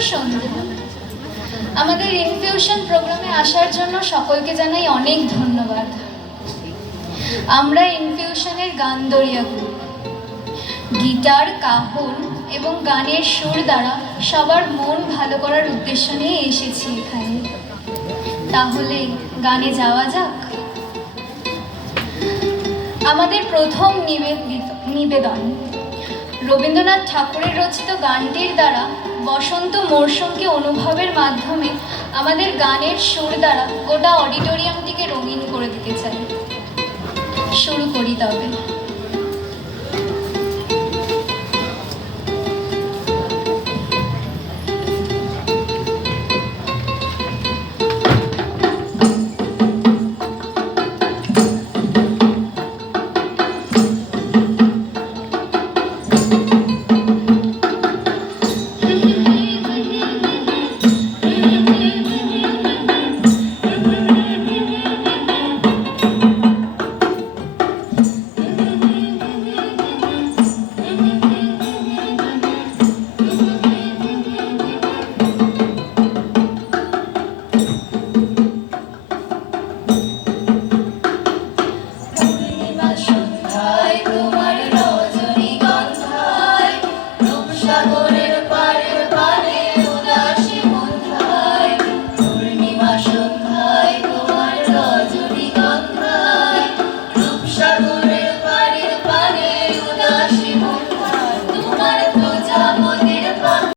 সন্ধ্যা। আমাদের ইনফিউশন প্রোগ্রামে আসার জন্য সকলকে জানাই অনেক ধন্যবাদ। আমরা ইনফিউশনের গানদরিয়া গ্রুপ। গিটার, কাহন এবং গানের সুর দ্বারা সবার মন ভালো করার উদ্দেশ্য নিয়ে এসেছি এখানে। তাহলে গানে যাওয়া যাক। আমাদের প্রথম নিবেদন রবীন্দ্রনাথ ঠাকুরের রচিত গানটির দ্বারা বসন্ত মরশুমকে অনুভবের মাধ্যমে আমাদের গানের সুর দ্বারা গোটা অডিটোরিয়ামটিকে রঙিন করে দিতে চাই। শুরু করি তবে।